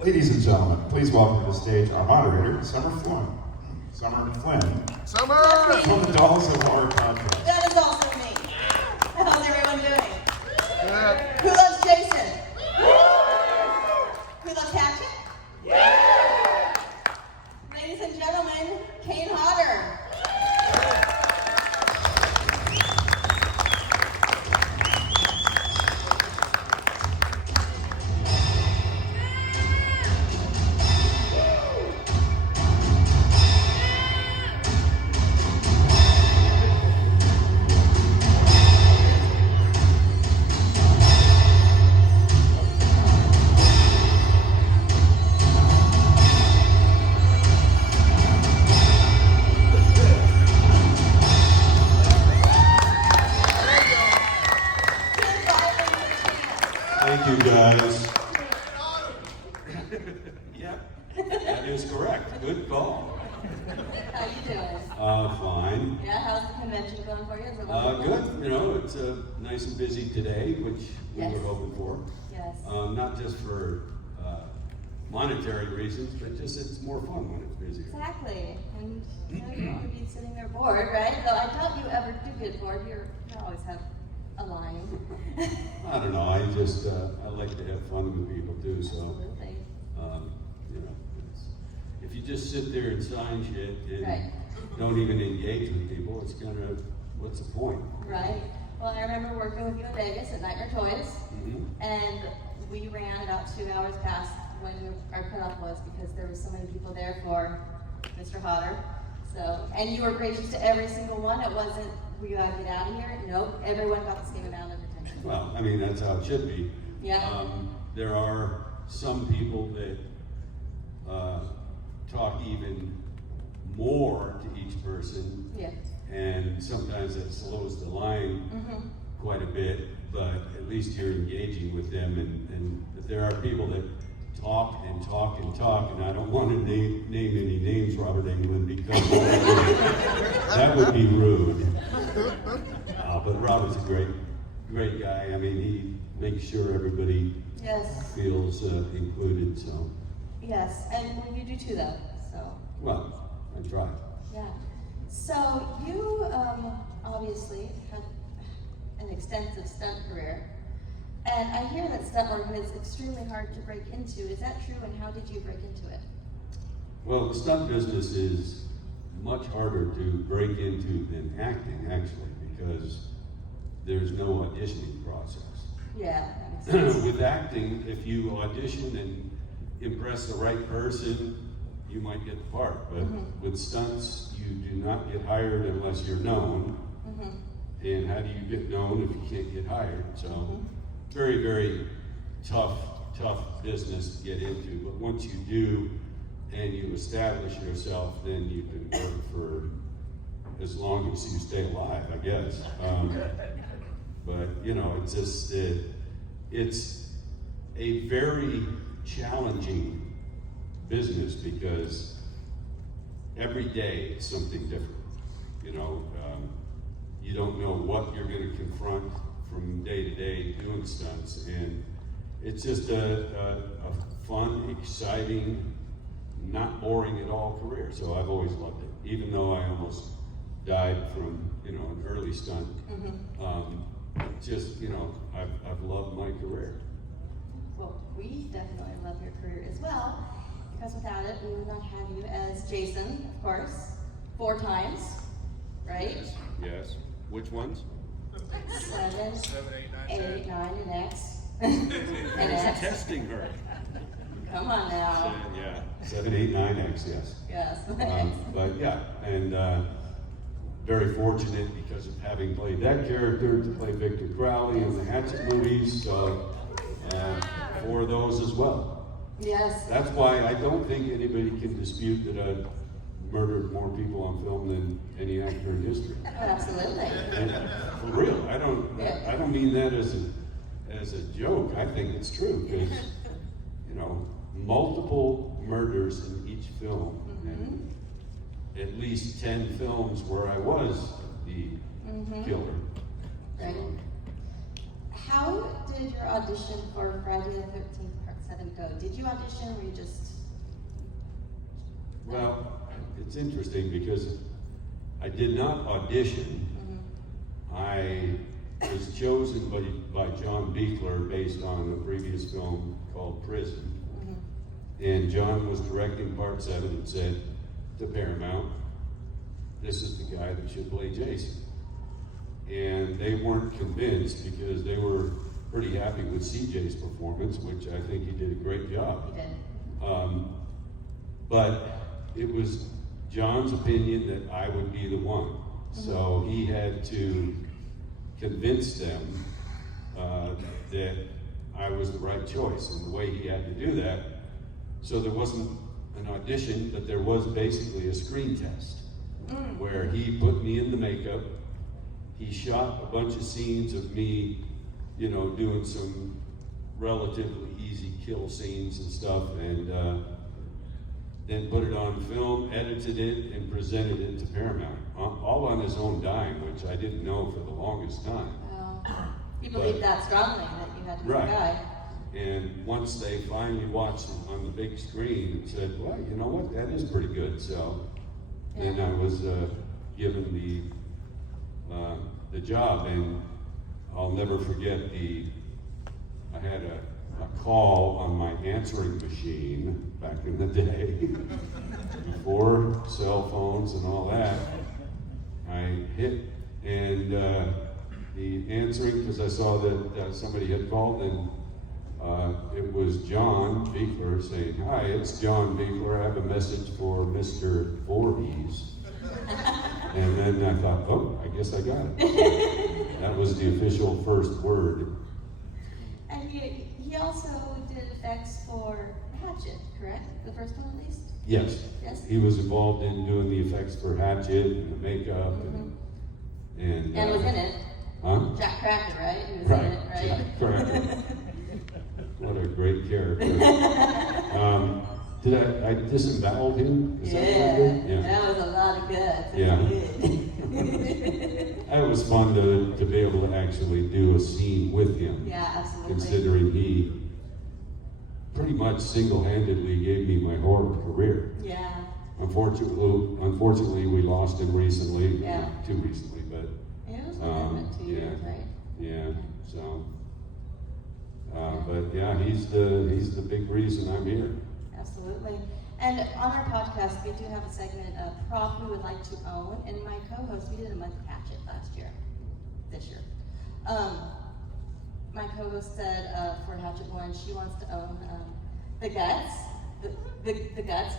Ladies and gentlemen, please welcome to the stage our moderator, Summer Flynn. Summer Flynn. Summer! From the Dolls of Horror podcast. That is also me. How's everyone doing? Yeah. Who loves Jason? Who loves Hatchet? Ladies and gentlemen, Kane Hodder. Thank you, guys. Yep, that is correct. Good call. How you doing? Fine. Yeah, how's the convention going for you? Is it lovely? Good. You know, it's nice and busy today, which we Yes. were hoping for. Yes. Not just for monetary reasons, but just it's more fun when it's busy. Exactly. And you know, you don't want to be sitting there bored, right? Though I doubt you ever do get bored. You always have a line. I don't know. I just I like to have fun with people too. So Absolutely. you know, if you just sit there and sign shit and Right. don't even engage with people, it's kind of what's the point? Right. Well, I remember working with you in Vegas at Nightmare Toys, and we ran about 2 hours past when our cutoff was because there were so many people there for Mr. Hodder. So, and you were gracious to every single one. It wasn't, we gotta get out of here. Nope, everyone got the same amount of attention. Well, I mean that's how it should be. Yeah. There are some people that talk even more to each person, Yeah. and sometimes that slows the line quite a bit. But at least you're engaging with them, and but there are people that talk and talk and talk, and I don't want to name any names, Robert England, because that would be rude. But Robert's a great guy. I mean, he makes sure everybody Yes. feels included. So, Yes. And you do too, though. So. well, I try. Yeah. So you obviously have an extensive stunt career, and I hear that stunt work is extremely hard to break into. Is that true? And how did you break into it? Well, the stunt business is much harder to break into than acting, actually, because there's no auditioning process. Yeah. That makes sense. With acting, if you audition and impress the right person, you might get the part. But with stunts, you do not get hired unless you're known. And how do you get known if you can't get hired? So, very, very tough business to get into. But once you do, and you establish yourself, then you can work for as long as you stay alive, I guess. But you know, it's just it's a very challenging business because every day it's something different. You know, you don't know what you're going to confront from day to day doing stunts, and it's just a fun, exciting, not boring at all career. So I've always loved it, even though I almost died from an early stunt. Just I've loved my career. Well, we definitely love your career as well, because without it, we would not have you as Jason, of course, 4 times, right? Yes. Which ones? 7, 8, 9, and X. I And was X. testing her. Come on now. Yeah. 7, 8, 9, X. Yes. Yes. But yeah, and very fortunate because of having played that character to play Victor Crowley in the Hatchet movies. So for those as well. Yes. That's why I don't think anybody can dispute that I've murdered more people on film than any actor in history. Oh, absolutely. And for real, I don't mean that as a joke. I think it's true because multiple murders in each film, and at least 10 films where I was the killer. Right. How did your audition for Friday the 13th Part 7 go? Did you audition, or you just? Well, it's interesting because I did not audition. I was chosen by John Beekler based on a previous film called Prison. And John was directing part 7 and said to Paramount, this is the guy that should play Jason. And they weren't convinced because they were pretty happy with CJ's performance, which I think he did a great job. He did. But it was John's opinion that I would be the one. So he had to convince them that I was the right choice. And the way he had to do that, so there wasn't an audition, but there was basically a screen test where he put me in the makeup. He shot a bunch of scenes of me, you know, doing some relatively easy kill scenes and stuff, and then put it on film, edited it, and presented it to Paramount, all on his own dime, which I didn't know for the longest time. Well, you believed that strongly, that you had to be the guy. And once they finally watched it on the big screen and said, well, you know what, that is pretty good. So then I was given the job, and I'll never forget I had a call on my answering machine back in the day, before cell phones and all that. I hit, and the answering, because I saw that somebody had called, and it was John Beekler saying, hi, it's John Beekler. I have a message for Mr. Voorhees. And then I thought, oh, I guess I got it. That was the official first word. And he also did effects for Hatchet, correct? The first one, at least? Yes. Yes. He was involved in doing the effects for Hatchet and the makeup. And was in it. Huh? Jack Cracker, right? He was Right. in it, right? Jack Cracker. What a great character. Did I disemboweled him? Is that what I did? Yeah. That was a lot of guts. Yeah. It was fun to be able to actually do a scene with him. Yeah, absolutely. Considering he pretty much single-handedly gave me my horror career. Yeah. Unfortunately, we lost him recently. Yeah. Not too recently, but It was like 2 years, right? yeah. So, but yeah, he's the big reason I'm here. Absolutely. And on our podcast, we do have a segment of prop we would like to own. And my co-host, we did a month Hatchet this year. My co-host said for Hatchet 1, she wants to own the guts, the guts,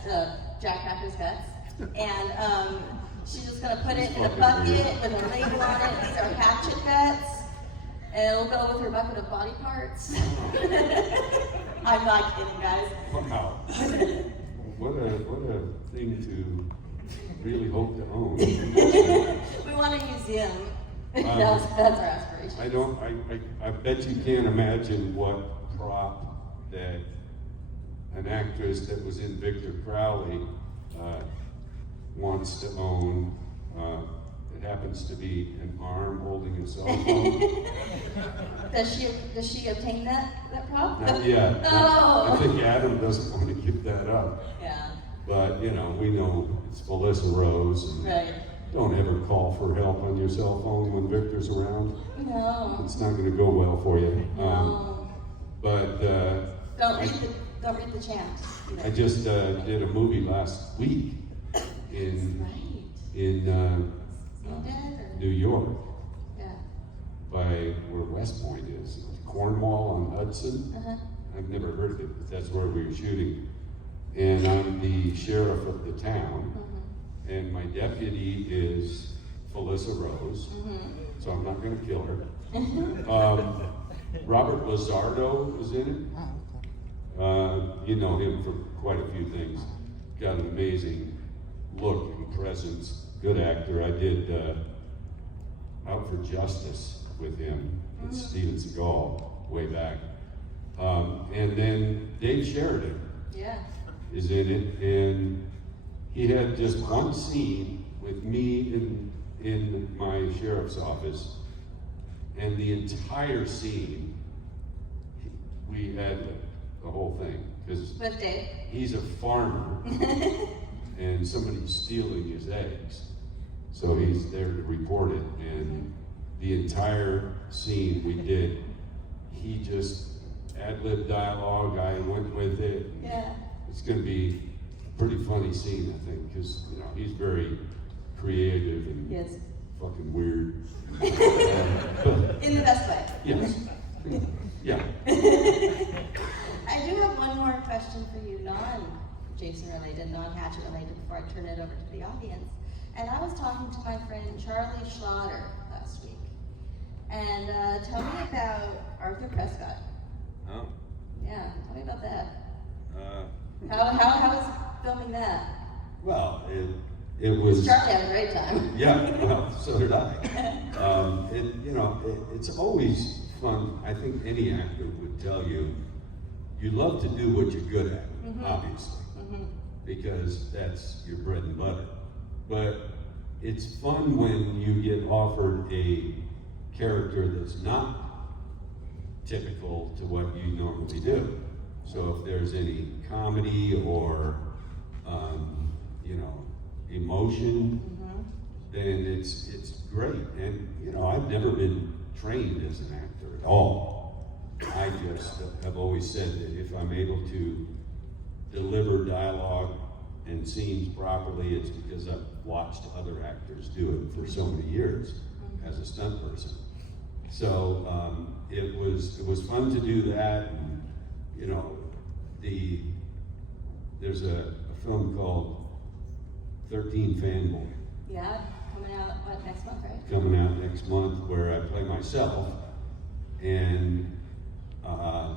Jack Cracker's guts. And she's just going to put it in a bucket with a label on it. These are Hatchet guts. And it'll go with her bucket of body parts. I'm not kidding, guys. Wow. What a thing to really hope to own. We want a museum. That's our aspiration. I bet you can't imagine what prop that an actress that was in Victor Crowley wants to own. It happens to be an arm holding a cell phone. Does she obtain that prop? Not yet. Oh. I think Adam doesn't want to give that up. Yeah. But we know it's Felissa Rose. And right. Don't ever call for help on your cell phone when Victor's around. No. It's not going to go well for you. No. But don't read the chant. I just did a movie last week in New York. Yeah. By where West Point is, Cornwall on Hudson. I've never heard of it, but that's where we were shooting. And I'm the sheriff of the town, and my deputy is Felissa Rose, so I'm not going to kill her. Robert Lizardo was in it. You know him from quite a few things. Got an amazing look and presence. Good actor. I did Out for Justice with him, with Steven Seagal, way back. And then Dave Sheridan is in it, and he had just one scene with me in my sheriff's office, and the entire scene, we had the whole thing, because With Dave. he's a farmer and somebody's stealing his eggs. So he's there to report it, and the entire scene we did, he just ad-lib dialogue, I went with it. Yeah. It's gonna be a pretty funny scene, I think, because, you know, he's very creative and Yes. fucking weird. In the best way. Yes. Yeah. I do have one more question for you, non-Jason related, non-Hatchet related, before I turn it over to the audience. And I was talking to my friend Charlie Schlatter last week. And tell me about Arthur Prescott. Oh. Yeah, tell me about that. Uh, How was filming that? well, it was. Charlie had a great time. Yeah, well, so did I. It's always fun. I think any actor would tell you, you love to do what you're good at, obviously, because that's your bread and butter. But it's fun when you get offered a character that's not typical to what you normally do. So if there's any comedy or, emotion, then it's great. And, I've never been trained as an actor at all. I just have always said that if I'm able to deliver dialogue and scenes properly, it's because I've watched other actors do it for so many years as a stunt person. So it was fun to do that. And, there's a film called 13 Fanboy. Yeah, coming out next month, right? Coming out next month, where I play myself, and I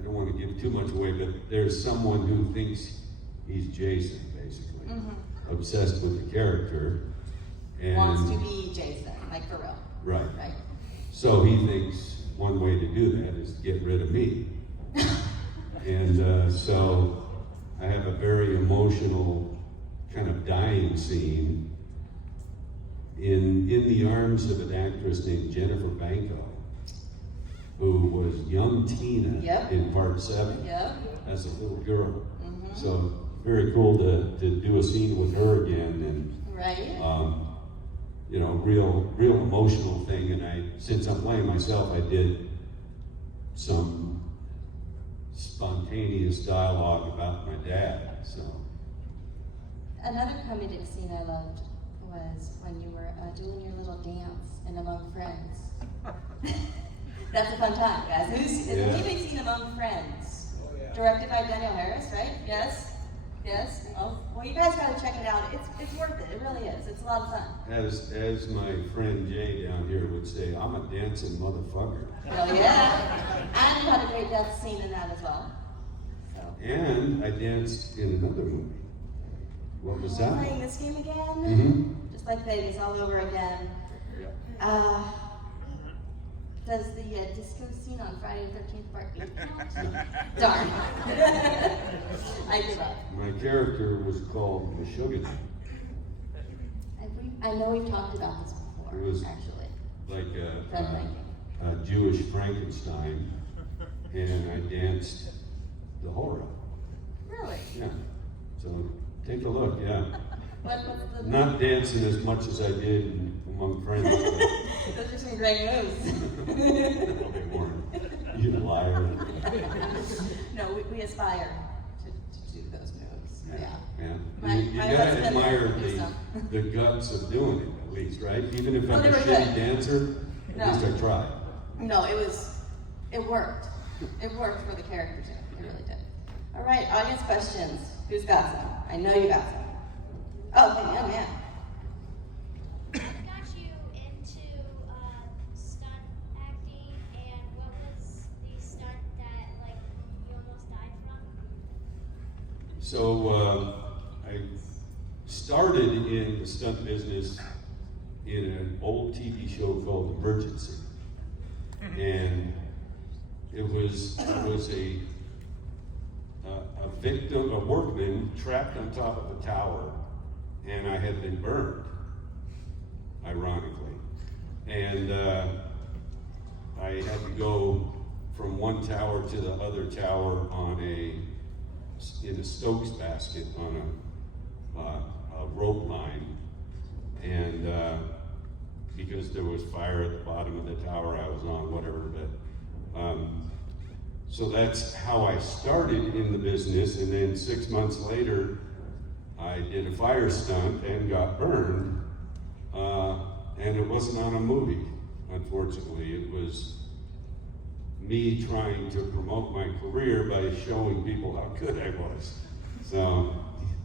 don't want to give too much away, but there's someone who thinks he's Jason, basically, obsessed with the character, and wants to be Jason, like for real. Right. Right. So he thinks one way to do that is to get rid of me. And so I have a very emotional kind of dying scene in the arms of an actress named Jennifer Banco, who was young Tina in part 7 as a little girl. So very cool to do a scene with her again, and right. real emotional thing. And since I'm playing myself, I did some spontaneous dialogue about my dad. So Another comedic scene I loved was when you were doing your little dance in Among Friends. That's a fun time, guys. It's a comedic scene Among Friends. Oh, yeah. Directed by Daniel Harris, right? Yes? Yes? Oh, well, you guys gotta check it out. It's worth it. It really is. It's a lot of fun. as my friend Jay down here would say, I'm a dancing motherfucker. Oh, yeah. And you had a great death scene in that as well. So. And I danced in another movie. What was that? Playing this game again? Mm-hmm. Just like Vegas, all over again. Does the disco scene on Friday the 13th part 8 count? Darn. I give up. My character was called Meshuggah. I know we've talked about this before, It was actually. like Filmmaking. a Jewish Frankenstein, and I danced the whole run. Really? Yeah. So take a look. Yeah. What's the... Not dancing as much as I did Among Friends. Those are some great moves. No, they weren't. You liar. No, we aspire to do those moves. Yeah. You My gotta husband admire do some. the guts of doing it, at least, right? Even if I'm they a were shitty good. dancer, at least I tried. No, it worked. It worked for the character too. It really did. All right, audience questions. Who's got some? I know you got some. Oh, okay, yeah, man. What got you into stunt acting, and what was the stunt that you almost died from? So I started in the stunt business in an old TV show called Emergency, and it was a victim, a workman trapped on top of a tower, and I had been burned, ironically. And I had to go from one tower to the other tower in a Stokes basket on a rope line, and because there was fire at the bottom of the tower I was on, whatever. But so that's how I started in the business, and then 6 months later, I did a fire stunt and got burned, and it wasn't on a movie, unfortunately. It was me trying to promote my career by showing people how good I was. So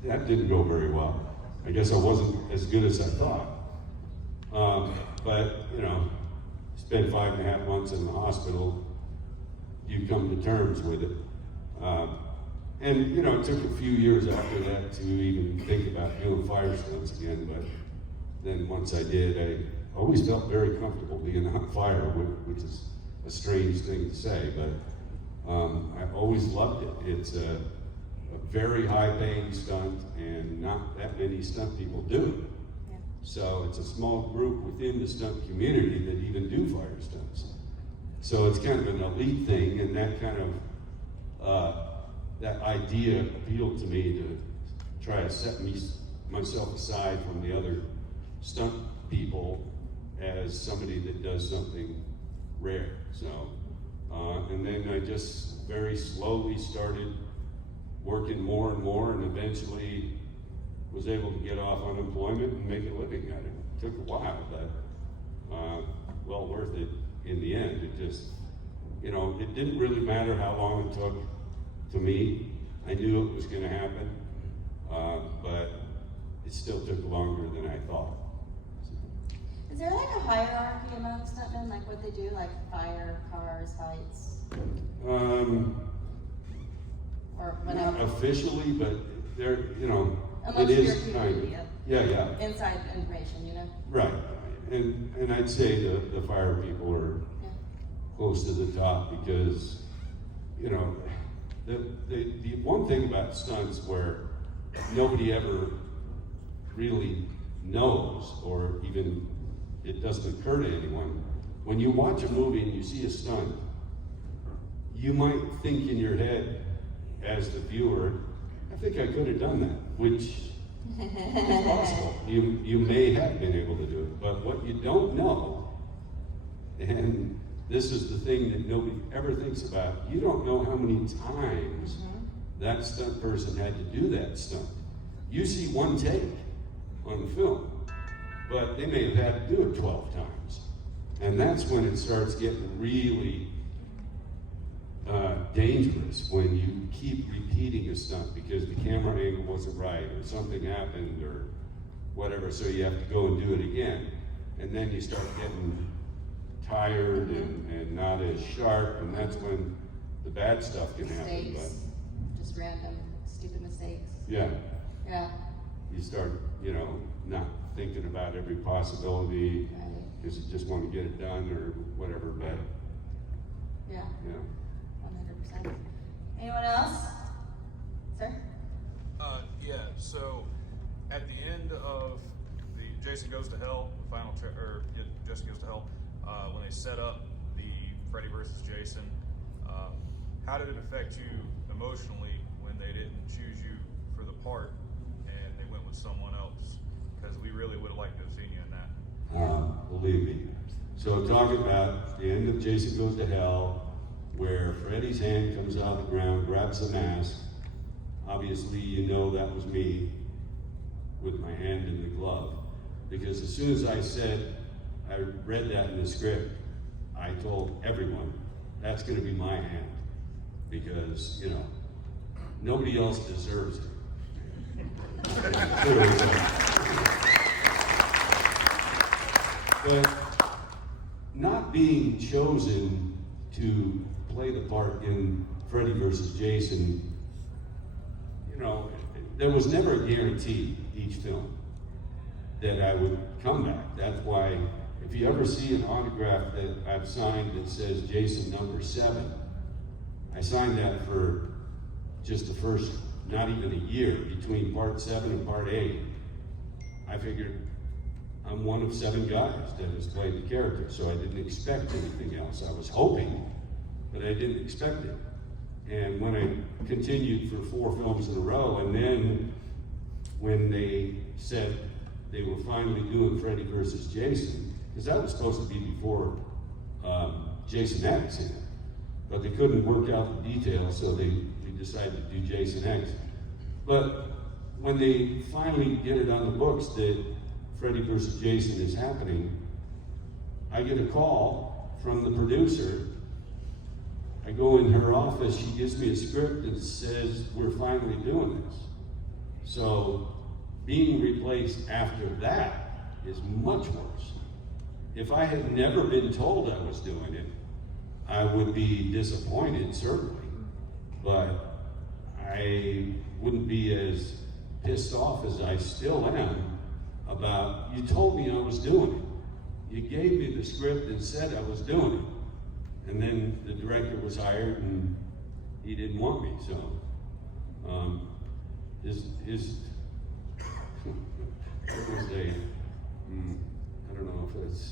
that didn't go very well. I guess I wasn't as good as I thought. But, you know, spent 5.5 months in the hospital, you come to terms with it. And, you know, it took a few years after that to even think about doing fire stunts again, but then once I did, I always felt very comfortable being on fire, which is a strange thing to say, but I always loved it. It's a very high-paying stunt, and not that many stunt people do it. Yeah. So it's a small group within the stunt community that even do fire stunts. So it's kind of an elite thing, and that kind of that idea appealed to me to try to set myself aside from the other stunt people as somebody that does something rare. So, and then I just very slowly started working more and more, and eventually was able to get off unemployment and make a living at it. It took a while, but well worth it in the end. It just, you know, it didn't really matter how long it took to me. I knew it was going to happen, but it still took longer than I thought. Is there like a hierarchy among stuntmen, like what they do, like fire, cars, fights? Or whatever? Not officially, but there, you know, Amongst it is your kind of. community, Yeah. Inside information, you know? Right. And I'd say the fire people are close to the top because, you know, the one thing about stunts where nobody ever really knows, or even it doesn't occur to anyone, when you watch a movie and you see a stunt, you might think in your head as the viewer, I think I could have done that, which is possible. You may have been able to do it, but what you don't know, and this is the thing that nobody ever thinks about, you don't know how many times that stunt person had to do that stunt. You see one take on the film, but they may have had to do it 12 times. And that's when it starts getting really dangerous, when you keep repeating a stunt because the camera angle wasn't right, or something happened, or whatever, so you have to go and do it again. And then you start getting tired and not as sharp, and that's when the bad stuff can happen. Mistakes, just random, stupid mistakes. Yeah. Yeah. You start, you know, not thinking about every possibility because you just want to get it done or whatever, but Yeah. 100%. Anyone else? Sir? Yeah, so at the end of the Jason Goes to Hell, the final, Jason Goes to Hell, when they set up the Freddy versus Jason, how did it affect you emotionally when they didn't choose you for the part and they went with someone else? Because we really would have liked to have seen you in that. Believe me. So talking about the end of Jason Goes to Hell, where Freddy's hand comes out of the ground, grabs the mask. Obviously, you know that was me with my hand in the glove. Because as soon as I read that in the script, I told everyone, that's going to be my hand. Because, you know, nobody else deserves it. But not being chosen to play the part in Freddy versus Jason, you know, there was never a guarantee each film that I would come back. That's why if you ever see an autograph that I've signed that says Jason number 7, I signed that for just the first, not even a year between part 7 and part 8. I figured I'm one of 7 guys that has played the character, so I didn't expect anything else. I was hoping, but I didn't expect it. And when I continued for 4 films in a row, and then when they said they were finally doing Freddy versus Jason, because that was supposed to be before Jason X in it, but they couldn't work out the details, so they decided to do Jason X. But when they finally get it on the books that Freddy versus Jason is happening, I get a call from the producer. I go in her office, she gives me a script and says, we're finally doing this. So being replaced after that is much worse. If I had never been told I was doing it, I would be disappointed, certainly, but I wouldn't be as pissed off as I still am about, you told me I was doing it. You gave me the script and said I was doing it. And then the director was hired and he didn't want me, so there was I don't know if it's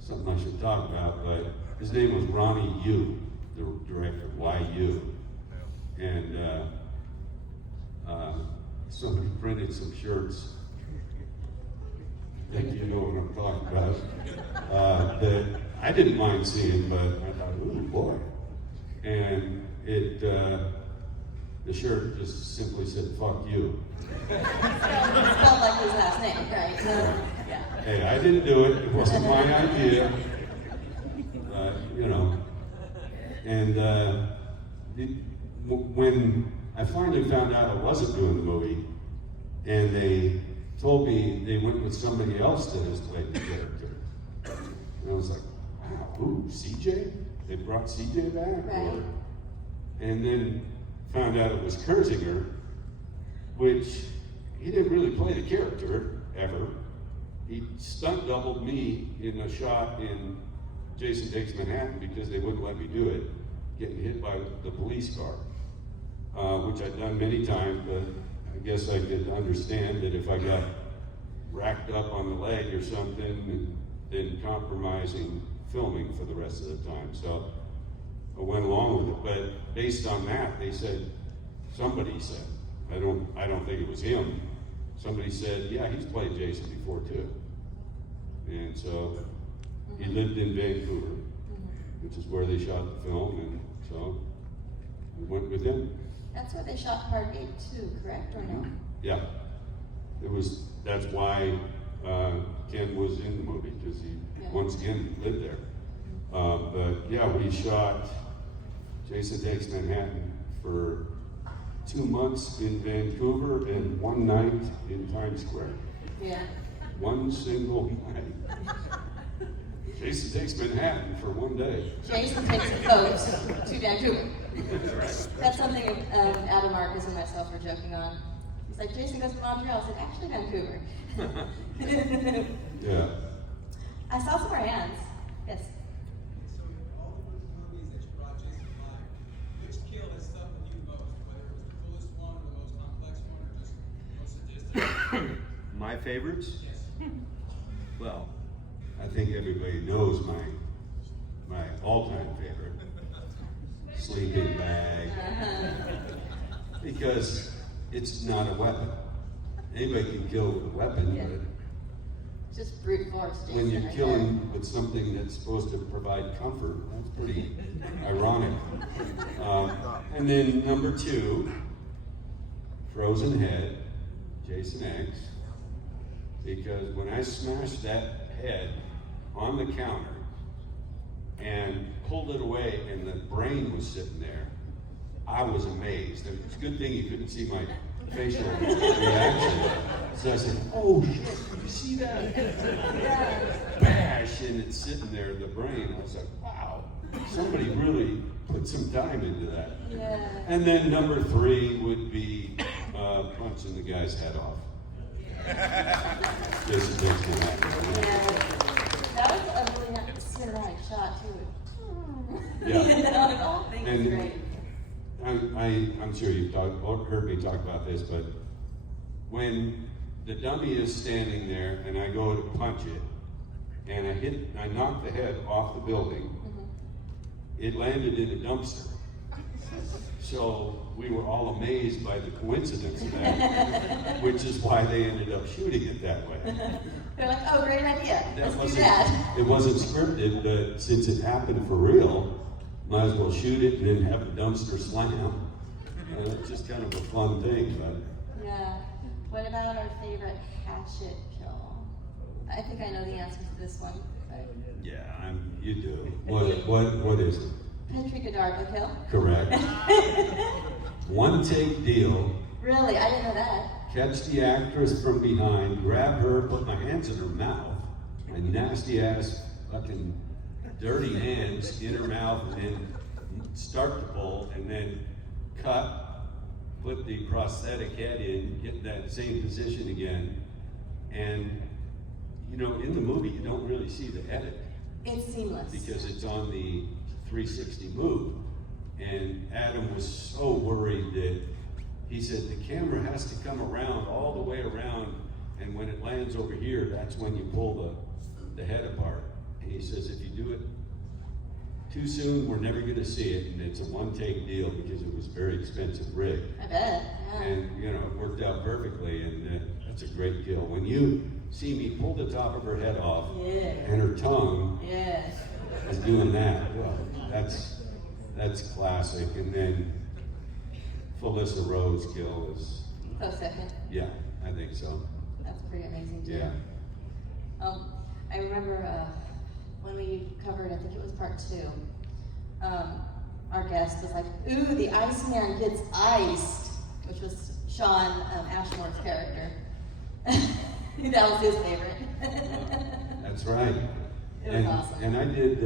something I should talk about, but his name was Ronnie Yu, the director, Y.U. And somebody printed some shirts. I think you know what I'm talking about. That I didn't mind seeing, but I thought, ooh, boy. And it, the shirt just simply said, fuck you. It spelled like his last name, right? Yeah. Hey, I didn't do it. It wasn't my idea. You know. And when I finally found out I wasn't doing the movie, and they told me they went with somebody else that has played the character, and I was like, wow, who, CJ? They brought CJ back? Right. And then found out it was Kurzinger, which he didn't really play the character ever. He stunt doubled me in a shot in Jason Takes Manhattan because they wouldn't let me do it, getting hit by the police car, which I'd done many times, but I guess I could understand that if I got racked up on the leg or something, then compromising filming for the rest of the time. So I went along with it, but based on that, they said, somebody said, I don't think it was him. Somebody said, yeah, he's played Jason before too. And so he lived in Vancouver, which is where they shot the film, and so we went with him. That's where they shot part 8 too, correct or no? Yeah, that's why Ken was in the movie, because he once again lived there. But yeah, we shot Jason Takes Manhattan for 2 months in Vancouver and 1 night in Times Square. Yeah. One single night. Jason Takes Manhattan for 1 day. Jason takes a boat to Vancouver. That's something Adam Marcus and myself were joking on. He's like, Jason goes to Montreal. I said, actually Vancouver. Yeah. I saw some more hands. Yes. So in all of those movies that you brought Jason by, which kill has stuck with you most? Whether it was the coolest one or the most complex one or just the most sadistic? My favorites? Yes. Well, I think everybody knows my all-time favorite, sleeping bag, because it's not a weapon. Anybody can kill with a weapon, Yeah. but Just brute force, Jason. when you're right killing with something that's supposed to provide comfort, that's pretty ironic. And then number 2, Frozen Head, Jason X, because when I smashed that head on the counter and pulled it away and the brain was sitting there, I was amazed. It's a good thing you couldn't see my facial reaction. So I said, oh shit, did you see that? Bash, and it's sitting there, the brain. I was like, wow, somebody really put some time into that. Yeah. And then number 3 would be punching the guy's head off. Jason Takes Manhattan. Yeah. That was a really cinematic shot too. Yeah. The whole thing is And great. I'm sure you've heard me talk about this, but when the dummy is standing there, and I go to punch it, and I knocked the head off the building. It landed in a dumpster. So we were all amazed by the coincidence of that, which is why they ended up shooting it that way. They're like, oh, great idea. Let's do that. It wasn't scripted, but since it happened for real, might as well shoot it and then have the dumpster slam. It's just kind of a fun thing, but. Yeah. What about our favorite hatchet kill? I think I know the answer to this one. But... Yeah, you do. What is it? Patrick Darko kill. Correct. One take deal. Really? I didn't know that. Catch the actress from behind, grab her, put my hands in her mouth, my nasty ass fucking dirty hands in her mouth, and then start to pull, and then cut, put the prosthetic head in, get that same position again, and you know, in the movie you don't really see the edit. It's seamless. Because it's on the 360 move. And Adam was so worried that he said the camera has to come around all the way around, and when it lands over here, that's when you pull the head apart. And he says if you do it too soon, we're never going to see it, and it's a one-take deal because it was a very expensive rig. I bet. Yeah. And you know, it worked out perfectly, and that's a great kill. When you see me pull the top of her head off, and her tongue is doing that, well, that's classic. And then Felissa Rose kill is, Close second. yeah, I think so. That's pretty amazing too. Yeah. I remember when we covered, I think it was part 2, our guest was like, ooh, the Iceman gets iced, which was Sean Ashmore's character. That was his favorite. That's right. It was awesome. And I did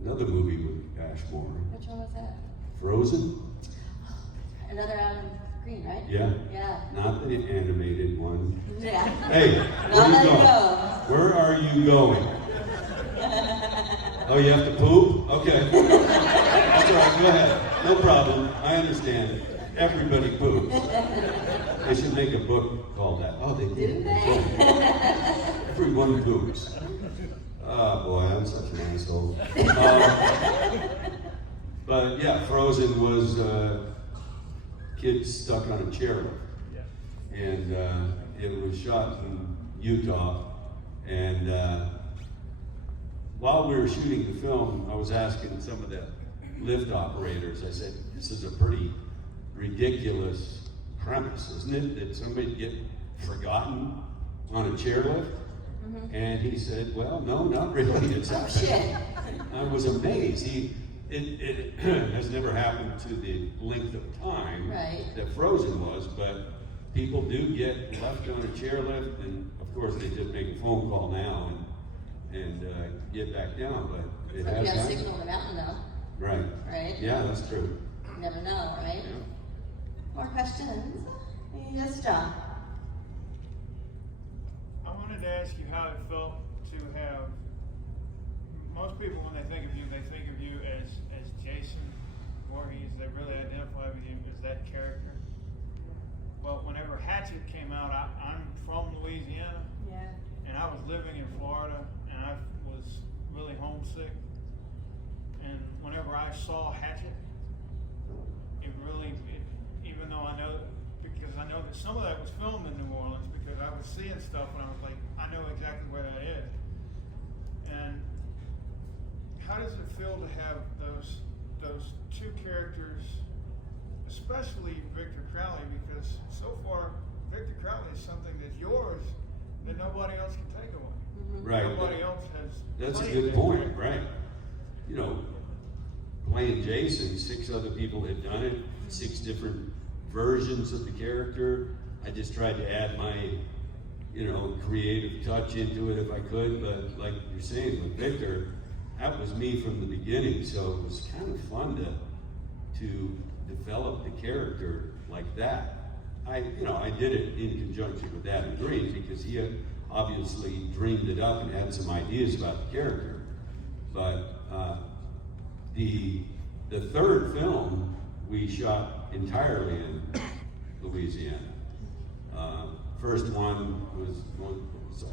another movie with Ashmore. Which one was that? Frozen? Another Adam Green, right? Yeah. Yeah. Not the animated one. Yeah. Hey, where are you going? Where are you going? Oh, you have to poop? Okay. That's all right, go ahead. No problem. I understand. Everybody poops. They should make a book called that. Oh, they did. Didn't they? Everyone poops. Oh boy, I'm such an asshole. But yeah, Frozen was kids stuck on a chairlift. And it was shot in Utah. And while we were shooting the film, I was asking some of the lift operators, I said, this is a pretty ridiculous premise, isn't it? That somebody get forgotten on a chairlift? And he said, well, no, not really. It's happened. I was amazed. It has never happened to the length of time that Frozen was, but people do get left on a chairlift, and of course they just make a phone call now and get back down, but it has You have happened. signal on the mountain though. Right. Right? Yeah, that's true. You never know, right? Yeah. More questions? Yes, John. I wanted to ask you how it felt to have, most people when they think of you as Jason Voorhees. They really identify with you as that character. Well, whenever Hatchet came out, I'm from Louisiana, and I was living in Florida, and I was really homesick. And whenever I saw Hatchet, even though I know that some of that was filmed in New Orleans, because I was seeing stuff and I was like, I know exactly where that is. And how does it feel to have those two characters, especially Victor Crowley, because so far Victor Crowley is something that's yours that nobody else can take away. Right. Nobody else has. That's a played good that point, character. right? You know, playing Jason, 6 other people had done it, 6 different versions of the character. I just tried to add my, creative touch into it if I could, but like you're saying with Victor, that was me from the beginning, so it was kind of fun to develop the character like that. I did it in conjunction with Adam Green because he had obviously dreamed it up and had some ideas about the character. But the third film we shot entirely in Louisiana. first one was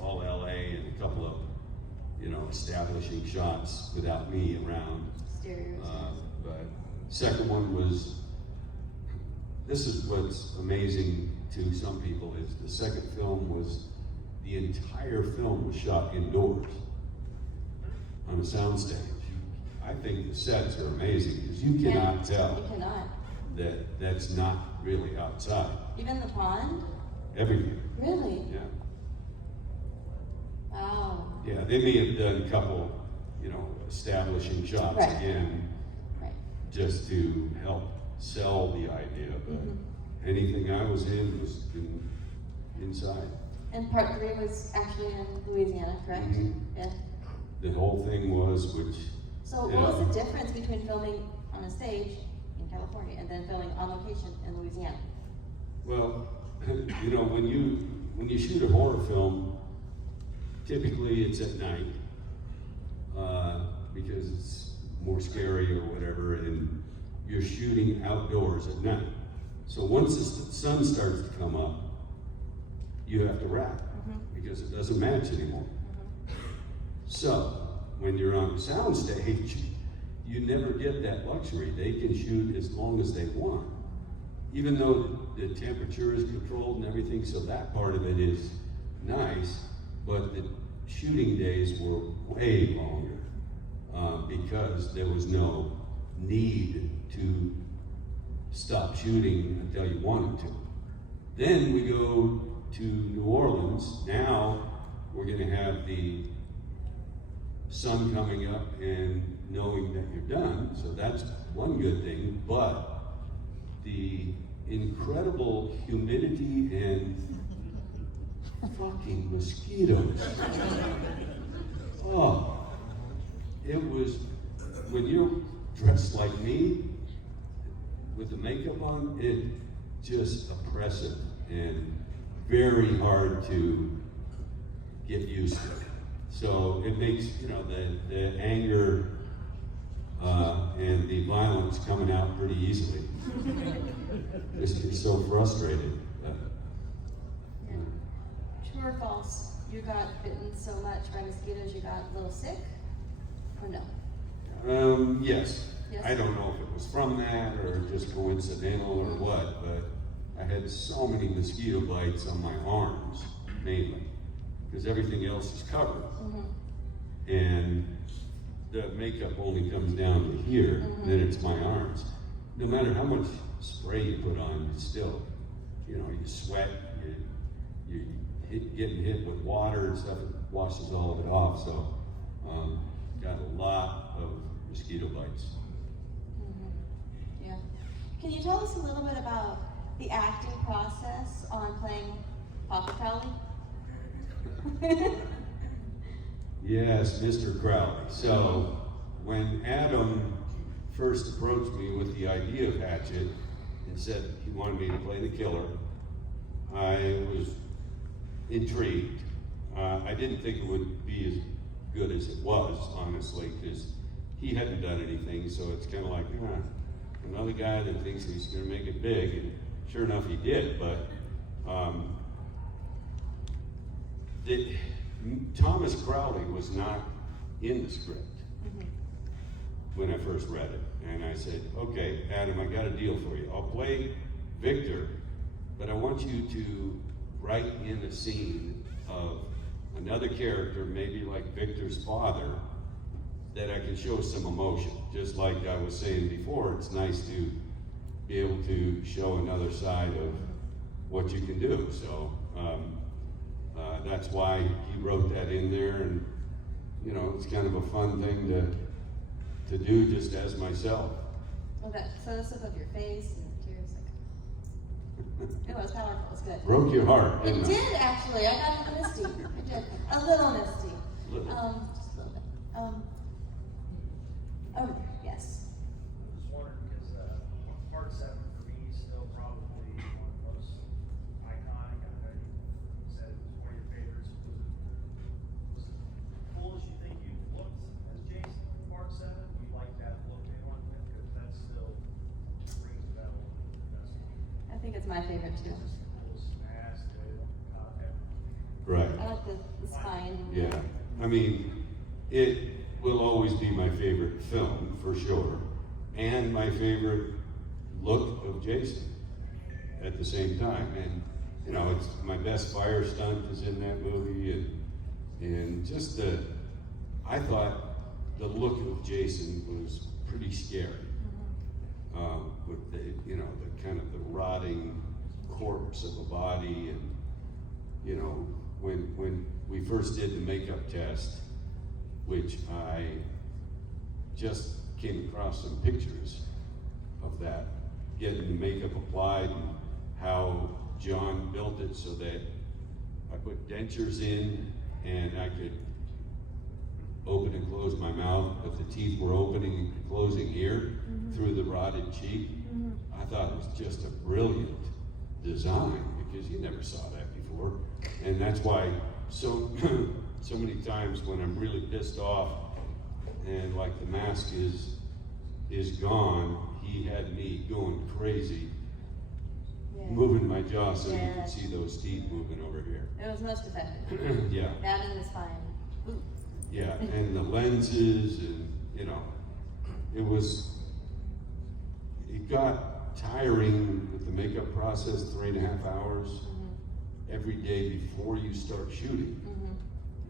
all LA and a couple of, establishing shots without me around. Stereos. But second one was, this is what's amazing to some people, is the second film was, the entire film was shot indoors on a soundstage. I think the sets are amazing because you cannot tell You cannot. that that's not really outside. Even the pond? Everything. Really? Yeah. Wow. Yeah, they may have done a couple, establishing shots Right. again, Right. just to help sell the idea, but anything I was in was inside. And part 3 was actually in Louisiana, correct? Mhm. Yeah. The whole thing was, which, So what was the difference between filming on a stage in California and then filming on location in Louisiana? well, when you shoot a horror film, typically it's at night, because it's more scary or whatever, and you're shooting outdoors at night. So once the sun starts to come up, you have to wrap, because it doesn't match anymore. So, when you're on the sound stage, you never get that luxury. They can shoot as long as they want, even though the temperature is controlled and everything, so that part of it is nice, but the shooting days were way longer, because there was no need to stop shooting until you wanted to. Then we go to New Orleans. Now we're going to have the sun coming up and knowing that you're done, so that's one good thing, but the incredible humidity and fucking mosquitoes. Oh, it was, when you're dressed like me, with the makeup on, it just oppressive and very hard to get used to. So it makes, the anger and the violence coming out pretty easily. Just get so frustrated. Yeah. True or false? You got bitten so much by mosquitoes you got a little sick? Or no? Yes. Yes. I don't know if it was from that or just coincidental or what, but I had so many mosquito bites on my arms, mainly, because everything else is covered. And the makeup only comes down to here, then it's my arms. No matter how much spray you put on, you still, you sweat, you're getting hit with water and stuff, it washes all of it off, so got a lot of mosquito bites. Yeah. Can you tell us a little bit about the acting process on playing Papa Crowley? Yes, Mr. Crowley. So, when Adam first approached me with the idea of Hatchet and said he wanted me to play the killer, I was intrigued. I didn't think it would be as good as it was, honestly, because he hadn't done anything, so it's kind of like, another guy that thinks he's going to make it big, and sure enough he did, but Thomas Crowley was not in the script when I first read it. And I said, okay, Adam, I got a deal for you. I'll play Victor, but I want you to write in a scene of another character, maybe like Victor's father, that I can show some emotion. Just like I was saying before, it's nice to be able to show another side of what you can do. So that's why he wrote that in there, and it's kind of a fun thing to do just as myself. Well, that close-up of your face and tears, it was powerful. It was good. Broke your heart, It didn't did actually. I got misty. I did a little misty. Little. Just a little bit. Yes. I was wondering, because part 7 for me is still probably one of the most iconic. I know you said it was one of your favorites. Was it cool as you think you looked as Jason in part 7? You like that look they went with? Because that still rings a bell. That's I think it's my favorite too. just the coolest mask, the Right. I like the spine. Yeah, I mean, it will always be my favorite film, for sure, and my favorite look of Jason at the same time. And, you know, it's my best fire stunt is in that movie, and just I thought the look of Jason was pretty scary. With the, you know, the kind of the rotting corpse of a body, and, you know, when we first did the makeup test, which I just came across some pictures of that, getting the makeup applied, and how John built it so that I put dentures in and I could open and close my mouth, but the teeth were opening and closing here through the rotted cheek. I thought it was just a brilliant design, because you never saw that before. And that's why so many times when I'm really pissed off and like the mask is gone, he had me going crazy, moving my jaw so you could see those teeth moving over here. It was most effective. Yeah. That and the spine. Ooh. Yeah, and the lenses, and, you know, it got tiring with the makeup process, 3.5 hours every day before you start shooting.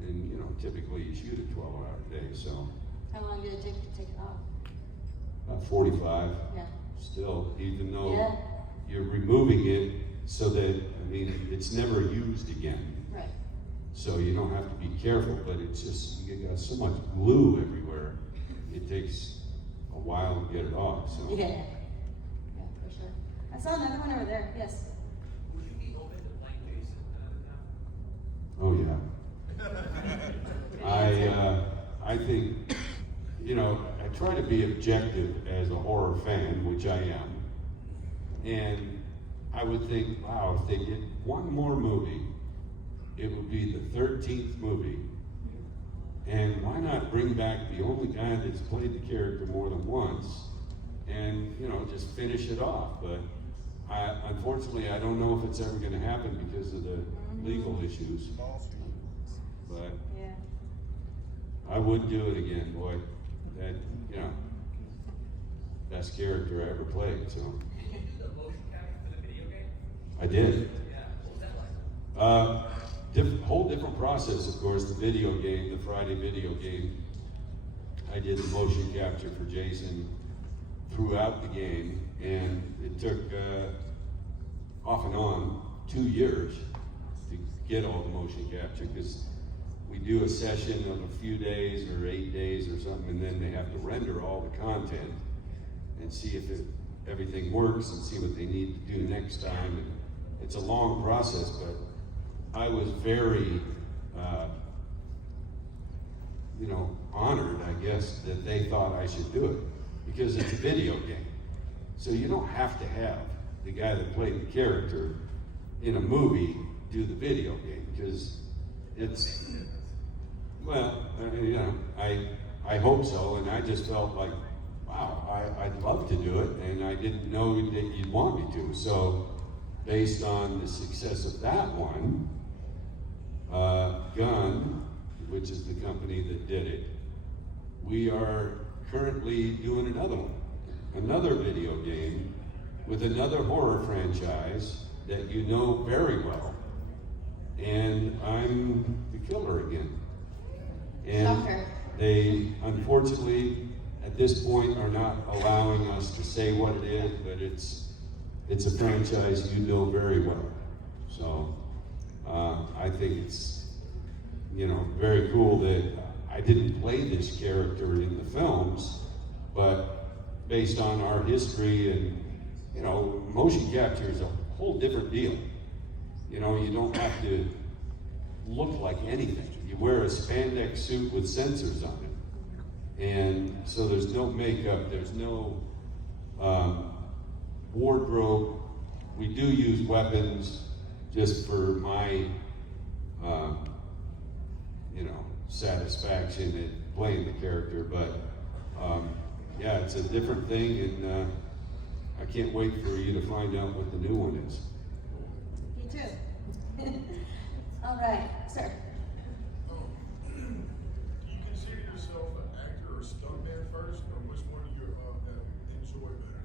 And, you know, typically you shoot a 12-hour day, so. How long did it take to take it off? About 45. Yeah. Still, even though you're removing it so that, I mean, it's never used again. Right. So you don't have to be careful, but it's just, you got so much glue everywhere, it takes a while to get it off, so. Yeah. Yeah, for sure. I saw another one over there. Yes. Would you be open to playing Jason now? Oh, yeah. I think, you know, I try to be objective as a horror fan, which I am. And I would think, wow, if they did one more movie, it would be the 13th movie. And why not bring back the only guy that's played the character more than once and, you know, just finish it off. But unfortunately, I don't know if it's ever gonna happen because of the legal issues. But Yeah. I would do it again, boy. That, you know, best character I ever played, so. Did you do the motion capture for the video game? I did. Yeah, what was that like? Whole different process, of course, the video game, the Friday video game. I did the motion capture for Jason throughout the game, and it took off and on 2 years to get all the motion capture, because we do a session of a few days or 8 days or something, and then they have to render all the content and see if everything works and see what they need to do next time. And it's a long process, but I was very, you know, honored, I guess, that they thought I should do it, because it's a video game. So you don't have to have the guy that played the character in a movie do the video game, because it's, well, you know, I hope so, and I just felt like, wow, I'd love to do it, and I didn't know that you'd want me to. So, based on the success of that one, Gun, which is the company that did it, we are currently doing another one, another video game with another horror franchise that you know very well, and I'm the killer again. And Shocker. they, unfortunately, at this point, are not allowing us to say what it is, but it's a franchise you know very well. So I think it's, you know, very cool that I didn't play this character in the films, but based on our history and, you know, motion capture is a whole different deal. You know, you don't have to look like anything. You wear a spandex suit with sensors on it. And so there's no makeup, there's no wardrobe. We do use weapons just for my, you know, satisfaction in playing the character. But yeah, it's a different thing, and I can't wait for you to find out what the new one is. Me too. All right, sir. Do you consider yourself an actor or stuntman first, or which one do you enjoy better?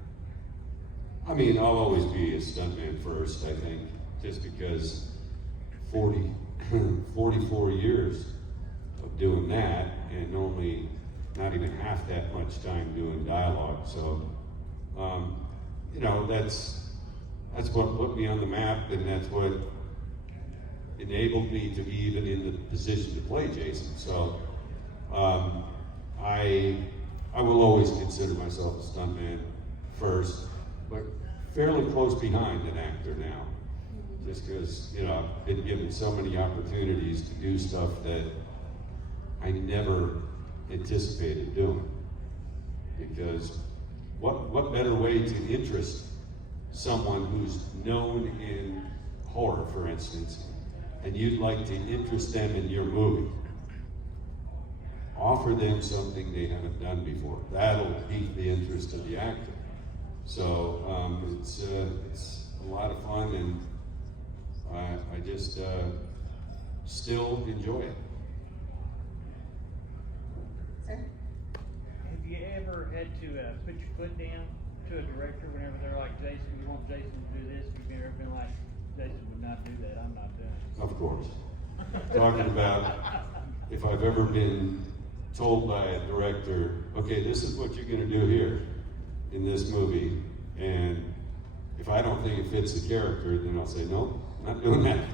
I mean, I'll always be a stuntman first, I think, just because 44 years of doing that, and only not even half that much time doing dialogue. So, you know, that's what put me on the map, and that's what enabled me to be even in the position to play Jason. So, I will always consider myself a stuntman first, but fairly close behind an actor now. Just because, you know, I've been given so many opportunities to do stuff that I never anticipated doing. Because what better way to interest someone who's known in horror, for instance, and you'd like to interest them in your movie? Offer them something they haven't done before. That'll pique the interest of the actor. So it's a lot of fun, and I just still enjoy it. Sir? Have you ever had to put your foot down to a director whenever they're like, Jason, we want Jason to do this? Have you ever been like, Jason would not do that, I'm not doing it? Of course. Talking about if I've ever been told by a director, okay, this is what you're going to do here in this movie, and if I don't think it fits the character, then I'll say, no, not doing that.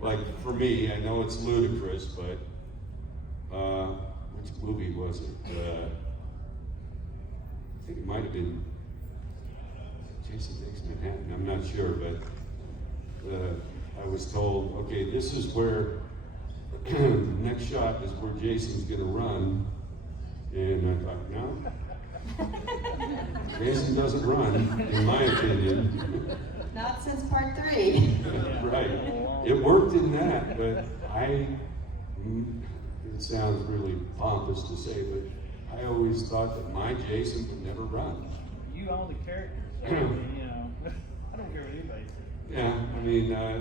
Like, for me, I know it's ludicrous, but which movie was it? I think it might have been Jason Takes Manhattan, I'm not sure, but I was told, okay, this is where the next shot is where Jason's gonna run, and I thought, no, Jason doesn't run, in my opinion. Not since part 3. Right, it worked in that, but it sounds really pompous to say, but I always thought that my Jason would never run. You own the character, so, you know, I don't care what anybody says. Yeah, I mean, I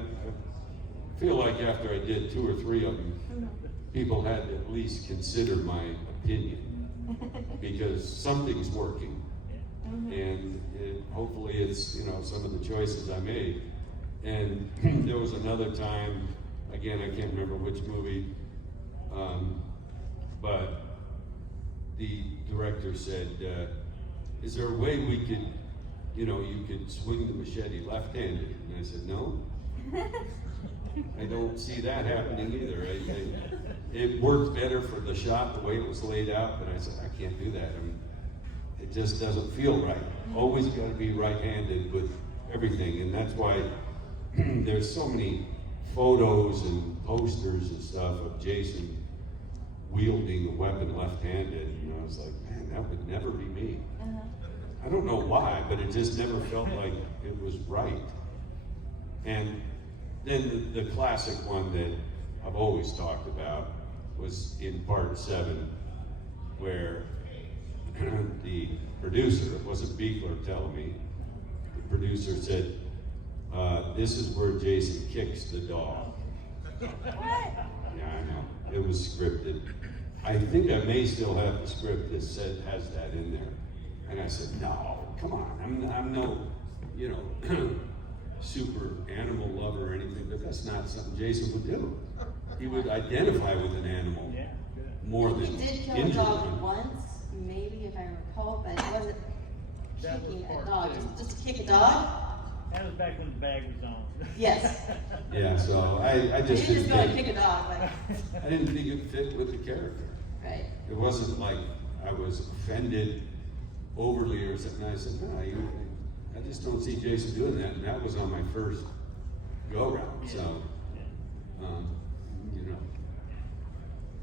feel like after I did 2 or 3 of them, people had to at least consider my opinion, because something's working, and hopefully it's, you know, some of the choices I made. And there was another time, again, I can't remember which movie, but the director said, is there a way we could, you know, you could swing the machete left-handed? And I said, no. I don't see that happening either. It worked better for the shot, the way it was laid out, but I said, I can't do that. I mean, it just doesn't feel right. Always got to be right-handed with everything, and that's why there's so many photos and posters and stuff of Jason wielding a weapon left-handed, and I was like, man, that would never be me. I don't know why, but it just never felt like it was right. And then the classic one that I've always talked about was in part 7, where the producer, it wasn't Beekler telling me, the producer said, this is where Jason kicks the dog. What? Yeah, I know. It was scripted. I think I may still have the script that has that in there. And I said, no, come on. I'm no, you know, super animal lover or anything, but that's not something Jason would do. He would identify with an animal more than He did kill a injure dog one. once, maybe if I recall, but it wasn't That was kicking a part dog. 2. Just to kick a dog? That was back when the bag was on. Yes. Yeah, so I He just didn't didn't just go and think, kick a dog, but, I didn't think it fit with the character. right. It wasn't like I was offended overly or something. I said, no, I just don't see Jason doing that. And that was on my first go-round, so, you know.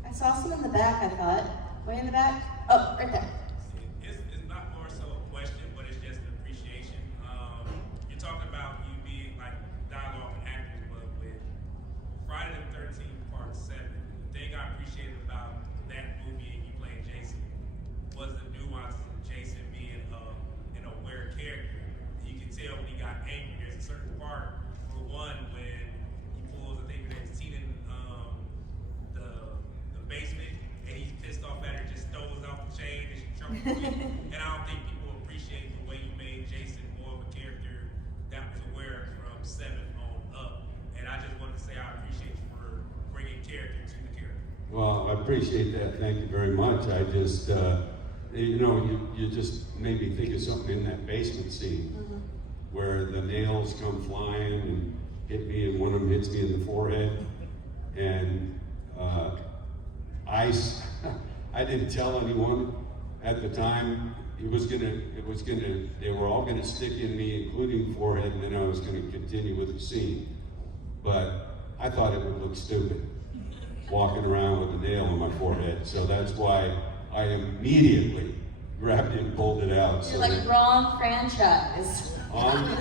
I saw some in the back, I thought. Way in the back? Oh, right there. It's not more so a question, but it's just an appreciation. You're talking about you being like dialogue and actors, but with Friday the 13th, part 7, the thing I appreciated about that movie and you playing Jason was the nuances of Jason being an aware character. You can tell when he got angry. There's a certain part, for one, when he pulls, I think his name's Tina appreciate that. Thank you very much. I just, you just made me think of something in that basement scene where the nails come flying and hit me, and one of them hits me in the forehead. And I didn't tell anyone at the time. They were all gonna stick in me, including forehead, and then I was gonna continue with the scene. But I thought it would look stupid, walking around with a nail in my forehead. So that's why I immediately grabbed it and pulled it out. You're like wrong franchise. On